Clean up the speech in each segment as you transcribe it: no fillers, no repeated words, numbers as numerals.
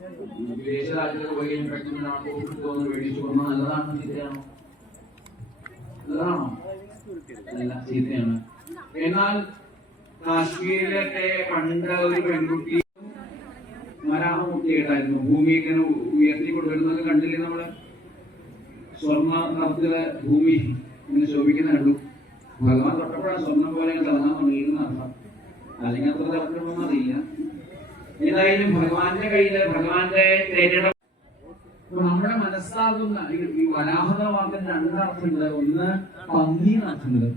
വിദേശ രാജ്യത്തൊക്കെ പോയി പെട്ടെന്ന് മേടിച്ചു കൊന്ന നല്ലതാണോ ചീത്തയാണോ? നല്ലതാണോ? അല്ല, ചീത്തയാണ്. എന്നാൽ കാശ്മീരിലൊക്കെ പണ്ട് ഒരു പെൺകുട്ടി വരാഹമൂർത്തിയായിട്ടായിരുന്നു. ഭൂമി ഇങ്ങനെ ഉയർത്തി കൊണ്ടുവരുന്നത് കണ്ടില്ലേ നമ്മള്? സ്വർണ്ണ നിറത്തില് ഭൂമി ഇങ്ങനെ ശോഭിക്കുന്ന കണ്ടു. ഭഗവാൻ തൊട്ടപ്പോഴാണ് സ്വർണ്ണം പോലെ തിളങ്ങാൻ തുടങ്ങിയെന്ന് അർത്ഥം. അല്ലെങ്കിൽ അത്ര തിളക്കണമെന്ന് അറിയില്ല. ഏതായാലും ഭഗവാന്റെ കയ്യില് ഭഗവാന്റെ തേജയുടെ നമ്മുടെ മനസ്സാകുന്ന ഈ വരാഹത വാക്കിന് രണ്ടർത്ഥമുണ്ട്. ഒന്ന് പന്നി എന്നർത്ഥമുണ്ട്.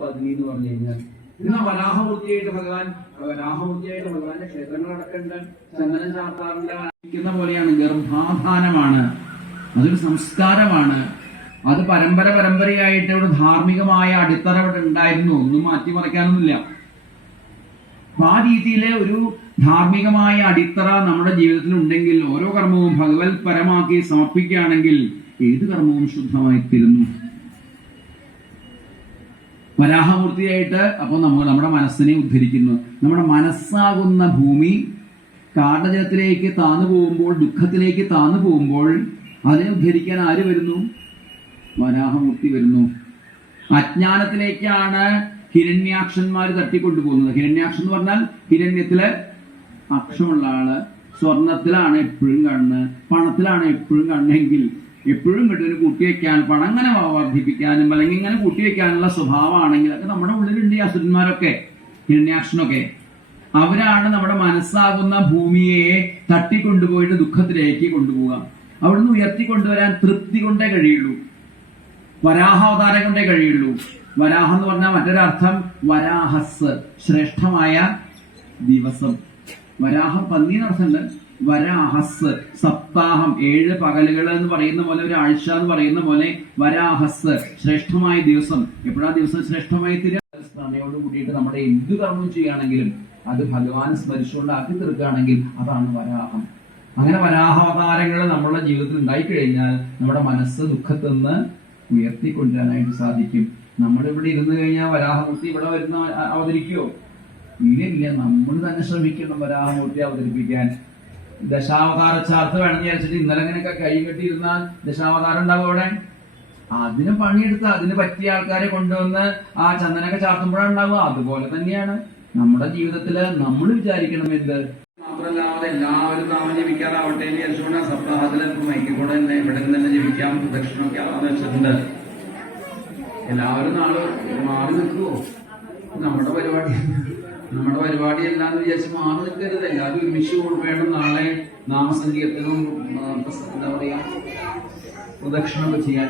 പന്നി എന്ന് പറഞ്ഞു കഴിഞ്ഞാൽ ഇന്ന് വരാഹമൂർത്തിയായിട്ട് ഭഗവാന്റെ ക്ഷേത്രങ്ങളടക്കമുണ്ട്. ചന്ദനം ചാർത്താറിന്റെ പോലെയാണ്. ഗർഭാധാനമാണ്. അതൊരു സംസ്കാരമാണ്. അത് പരമ്പരയായിട്ട് ഇവിടെ ധാർമ്മികമായ അടിത്തറ ഇവിടെ ഉണ്ടായിരുന്നു. ഒന്നും മാറ്റിമറിക്കാനൊന്നുമില്ല. അപ്പൊ ആ രീതിയിലെ ഒരു ധാർമ്മികമായ അടിത്തറ നമ്മുടെ ജീവിതത്തിൽ ഉണ്ടെങ്കിൽ ഓരോ കർമ്മവും ഭഗവത് പരമാക്കി സമർപ്പിക്കുകയാണെങ്കിൽ ഏത് കർമ്മവും ശുദ്ധമായി തീരുന്നു. വരാഹമൂർത്തിയായിട്ട് അപ്പോൾ നമ്മുടെ മനസ്സിനെ ഉദ്ധരിക്കുന്നു. നമ്മുടെ മനസ്സാകുന്ന ഭൂമി കാഠജലത്തിലേക്ക് താന്നു പോകുമ്പോൾ, ദുഃഖത്തിലേക്ക് താന്നു പോകുമ്പോൾ അതിനെ ഉദ്ധരിക്കാൻ ആര് വരുന്നു? വരാഹമൂർത്തി വരുന്നു. അജ്ഞാനത്തിലേക്കാണ് ഹിരണ്യാക്ഷന്മാർ തട്ടിക്കൊണ്ടുപോകുന്നത്. ഹിരണ്യാക്ഷൻ എന്ന് പറഞ്ഞാൽ ഹിരണ്യത്തില് അക്ഷമുള്ള ആള്. സ്വർണത്തിലാണ് എപ്പോഴും കാണുന്നത്, പണത്തിലാണ് എപ്പോഴും കാണുന്നതെങ്കിൽ എപ്പോഴും കിട്ടുന്ന കൂട്ടിവെക്കാൻ, പണം അങ്ങനെ വർദ്ധിപ്പിക്കാനും അല്ലെങ്കിൽ ഇങ്ങനെ കൂട്ടിവെക്കാനുള്ള സ്വഭാവമാണെങ്കിൽ ഒക്കെ നമ്മുടെ ഉള്ളിലുണ്ട്. ഈ അസുരന്മാരൊക്കെ, ഹിരണ്യാക്ഷനൊക്കെ, അവരാണ് നമ്മുടെ മനസ്സാകുന്ന ഭൂമിയെ തട്ടിക്കൊണ്ടുപോയിട്ട് ദുഃഖത്തിലേക്ക് കൊണ്ടുപോവുക. അവിടുന്ന് ഉയർത്തിക്കൊണ്ടുവരാൻ തൃപ്തി കൊണ്ടേ കഴിയുള്ളൂ. വരാഹാവതാരം കൊണ്ടേ കഴിയുള്ളൂ. വരാഹം എന്ന് പറഞ്ഞാൽ മറ്റൊരർത്ഥം വരാഹസ്, ശ്രേഷ്ഠമായ ദിവസം. വരാഹം പന്നി എന്നർത്ഥമുണ്ട്. വരാഹസ് സപ്താഹം, 7 പകലുകൾ എന്ന് പറയുന്ന പോലെ, ഒരു ആഴ്ച എന്ന് പറയുന്ന പോലെ വരാഹസ് ശ്രേഷ്ഠമായ ദിവസം. എപ്പോഴാ ദിവസം ശ്രേഷ്ഠമായി സ്മരണയോട് കൂടിയിട്ട് നമ്മുടെ എന്ത് കർമ്മം ചെയ്യുകയാണെങ്കിലും അത് ഭഗവാനെ സ്മരിച്ചുകൊണ്ട് ആക്കി തീർക്കുകയാണെങ്കിൽ അതാണ് വരാഹം. അങ്ങനെ വരാഹാവതാരങ്ങൾ നമ്മുടെ ജീവിതത്തിൽ ഉണ്ടായിക്കഴിഞ്ഞാൽ നമ്മുടെ മനസ്സ് ദുഃഖത്തിൽ നിന്ന് ഉയർത്തിക്കൊണ്ടുവരാനായിട്ട് സാധിക്കും. നമ്മളിവിടെ ഇരുന്ന് കഴിഞ്ഞാൽ വരാഹമൂർത്തി ഇവിടെ വരുന്ന അവതരിക്കുവോ? ഇല്ല. നമ്മൾ തന്നെ ശ്രമിക്കണം വരാഹമൂർത്തി അവതരിപ്പിക്കാൻ. ദശാവതാര ചാർത്ത് വേണമെന്ന് വിചാരിച്ചിട്ട് ഇന്നലെ ഇങ്ങനെയൊക്കെ കൈ കെട്ടിയിരുന്നാൽ ദശാവതാരം ഉണ്ടാവും അവിടെ. അതിന് പണിയെടുത്ത് അതിന് പറ്റിയ ആൾക്കാരെ കൊണ്ടുവന്ന് ആ ചന്ദനൊക്കെ ചാർത്തുമ്പോഴാണ് ഉണ്ടാവുക. അതുപോലെ തന്നെയാണ് നമ്മുടെ ജീവിതത്തില് നമ്മൾ വിചാരിക്കണം എന്ത് മാത്രമല്ലാതെ എല്ലാവരും നാമം ജപിക്കാറാവട്ടെ എന്ന് വിചാരിച്ചുകൊണ്ട് സപ്താഹത്തില് മൈക്കിക്കൂടെ തന്നെ ഇവിടെ തന്നെ ജപിക്കാം. പ്രദക്ഷിണമൊക്കെ ആവാന്ന് വെച്ചിട്ടുണ്ട്. എല്ലാവരും നാളെ മാറി നിൽക്കുവോ? നമ്മുടെ പരിപാടി എല്ലാന്ന് വിചാരിച്ച് മാറി നിൽക്കരുത്. എല്ലാവരും ഒരുമിച്ച് വേണം നാളെ നാമസങ്കീർത്തനവും എന്താ പറയാ പ്രദക്ഷിണമൊക്കെ ചെയ്യാൻ.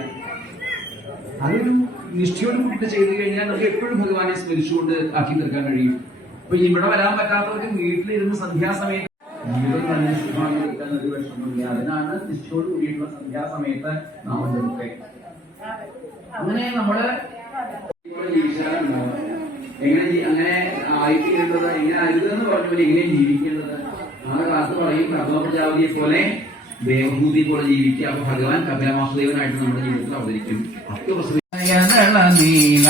അതൊരു നിഷ്ഠയോട് കൂടി ചെയ്തു കഴിഞ്ഞാൽ നമുക്ക് എപ്പോഴും ഭഗവാനെ സ്മരിച്ചുകൊണ്ട് ആക്കി തീർക്കാൻ കഴിയും. അപ്പൊ ഇവിടെ വരാൻ പറ്റാത്തവർക്ക് വീട്ടിലിരുന്ന് സന്ധ്യാസമയത്ത് ജീവിതം തന്നെ ശുഭമായി എടുക്കാൻ ഒരു വിഷമമില്ല. അതിനാണ് നിഷ്ഠയോട് കൂടിയിട്ടുള്ള സന്ധ്യാസമയത്ത് നാമം ജപിക്കുക. അങ്ങനെ നമ്മള് ജീവിച്ചാലുണ്ടാവും. അങ്ങനെ ആയിത്തീരേണ്ടത്, എങ്ങനെ അരുതെന്ന് പറഞ്ഞ എങ്ങനെ ജീവിക്കേണ്ടത് ആ കാലത്ത് പറയും. കർമ്മ പ്രജാപതിയെ പോലെ ദേവഭൂതി പോലെ ജീവിക്കുക. അപ്പൊ ഭഗവാൻ കപിലവാസുദേവനായിട്ട് നമ്മുടെ ജീവിതത്തിൽ അവതരിക്കും. നീല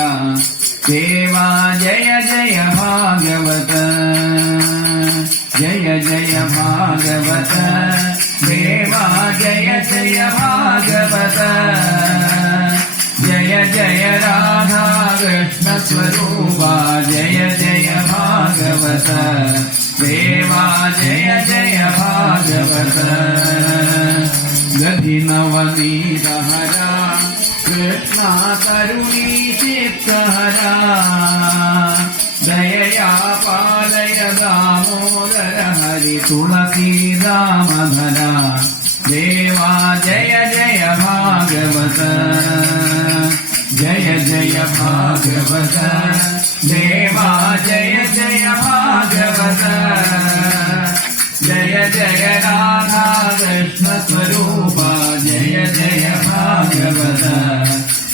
ദേവാ ജയ ജയ ഭാഗവത, ജയ ജയ ഭാഗവത, ദേവാ ജയ ജയ ഭാഗവത, ജയ ജയ രാധാ കൃഷ്ണ സ്വരൂപാ, ജയ ജയ ഭാഗവത, ദേവാ ജയ ജയ ഭാഗവത, ഗതിനവനീതഹര കൃഷ്ണ കരുണീ ചിത്തഹര, ദയയാ പാലയ ദാമോദര ഹരി തുളസീദാമധര, ദേവാ ജയ ജയ ഭാഗവത, ജയ ജയ ഭാഗവത, ദേവാ ജയ ജയ ഭാഗവത, ജയ ജയ രാധാ കൃഷ്ണ സ്വരൂപ, ജയ ജയ ഭാഗവത,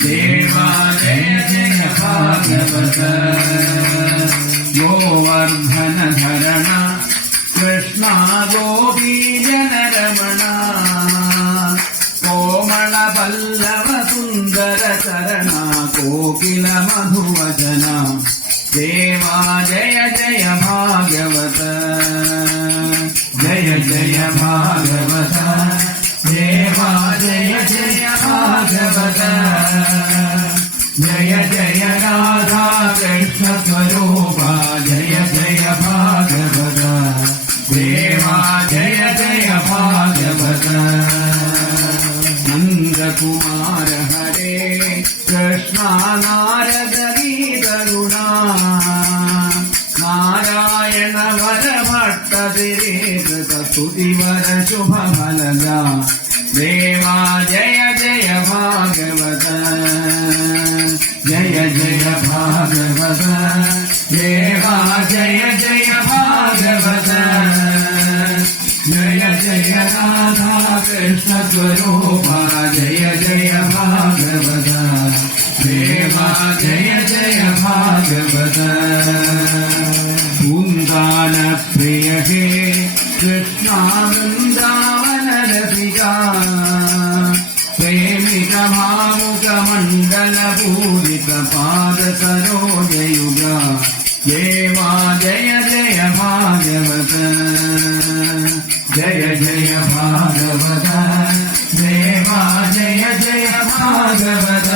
ദേവാ ജയ ജയ ഭാഗവത, ഗോവർദ്ധന ധരണ കൃഷ്ണ ഗോപീ ജനരമണ, കോമള പല്ലവ സുന്ദര ചരണ, കോകില മധുവചന, ദേവാ ജയ ജയ ഭാഗവത, जय जय भागवत देवा जय जय भागवत जय जय राधा कृष्ण स्वरूपा जय जय भागवत देवा जय जय भागवत नंद कुमार हरे कृष्णा नारद गरुणा नारायण वर भट्ट विरेत स्तुतिवर शुभ फलदा देवा जय जय भागवत जय जय भागवत देवा जय जय भागवत जय जय राधा कृष्ण स्वरूपा जय जय भागवत देवा जय जय भागवत वृंदावन प्रिय हे कृष्णा वृंदावन रसिका प्रेमिक भावुक मंडल पूरित पाद सरोज युग देवा जय जय भागवत जय जय भागवत देवा जय जय भागवत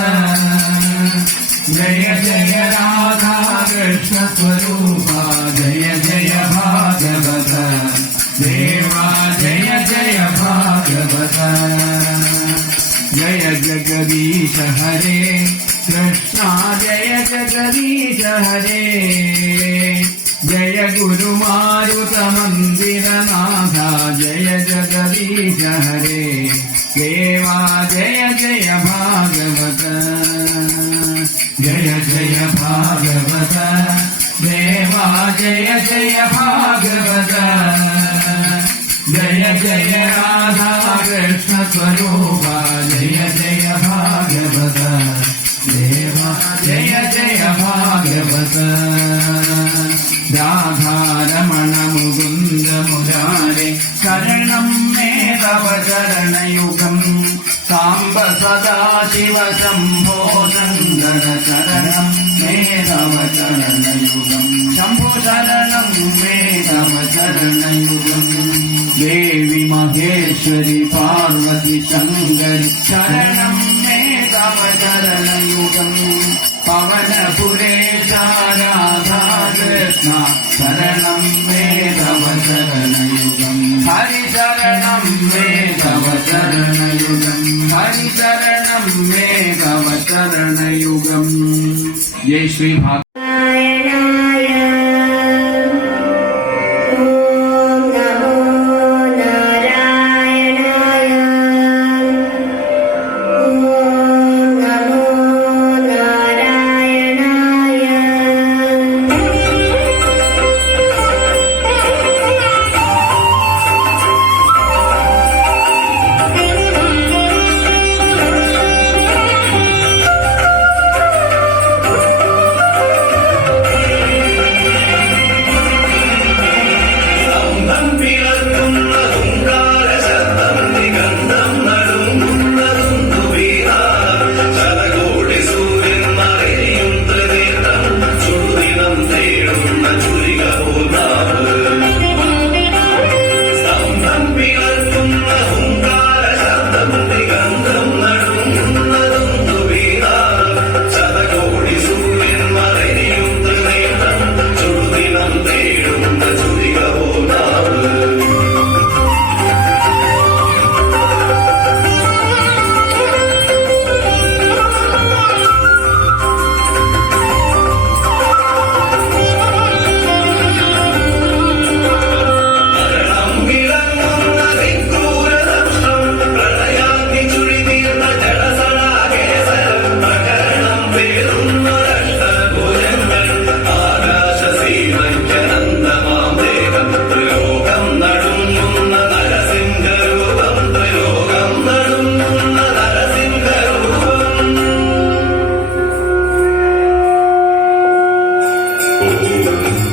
जय जय राधा कृष्ण स्वरूपा जय जय भागवत देवा जय जय भागवत जय जगदीश हरे कृष्णा जय जगदीश हरे जय गुरु मारुत मंदिर नाथा जय जगदीश हरे देवा जय जय भागवत जय जय भागवत देवा जय जय भागवत जय जय राधा कृष्ण स्वरूपा जय जय भागवत देवा जय जय भागवत राधा रमण मुकुंद मुरारे शरणं मे तव चरणयुगं साम्ब सदा शिव शम्भो शङ्कर शरणं मे तव चरणयुगं शम्भो शरणं मे तव चरणयुगं देवी महेश्वरी पार्वती शङ्करि शरणं मे तव चरणयुगं पवनपुरेशा राधा कृष्णा शरणं मे तव चरणयुगं हरिशरणं मे तव चरणयुगं हरिशरणं मे तव चरणयुगं जय श्री भाग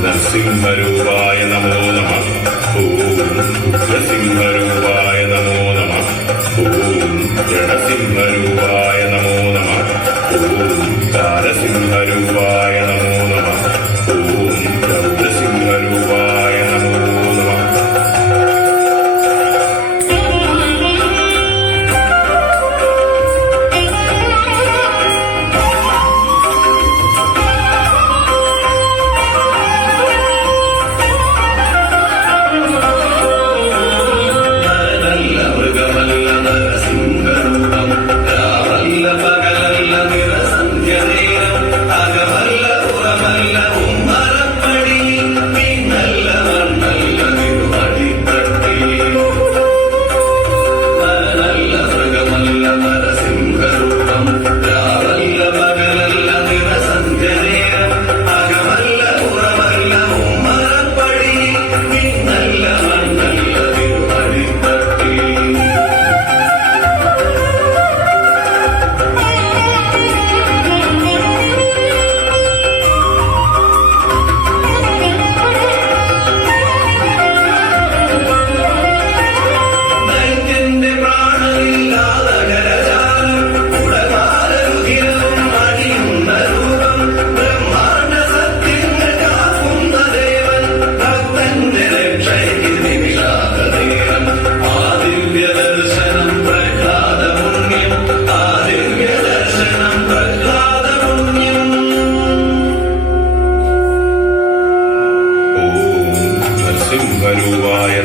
നരസിംഹരൂപായ നമോ നമഃ. ഓം ഉഗ്രസിംഹരൂപായ നമോ നമഃ. ഓം രണസിംഹരൂപായ നമോ നമഃ. ഓം കാലസിംഹരൂപായ നമോ നമഃ. ഓം രൗദ്രസിംഹരൂപായ നമോ നമഃ.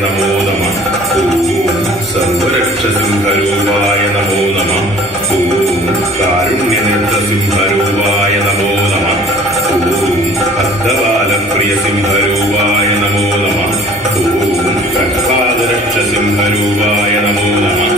നമോ നമഃ. ഓം സർവരക്ഷസിംഹരൂപായ നമോ നമഃ. ഓം കാരുണ്യനൃത്തസിംഹരൂപായ നമോ നമഃ. ഓം അർദ്ധബാലപ്രിയസിംഹരൂപായ നമോ നമഃ. ഓം കൽപാദരക്ഷസിംഹരൂപായ നമോ നമഃ.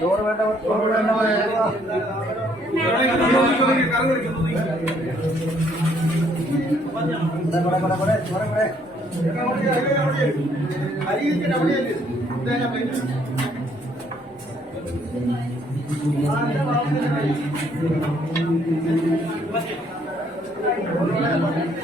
ചോറ് വേണ്ടവർ ചോറ് വേണ്ടവർ ചോറ്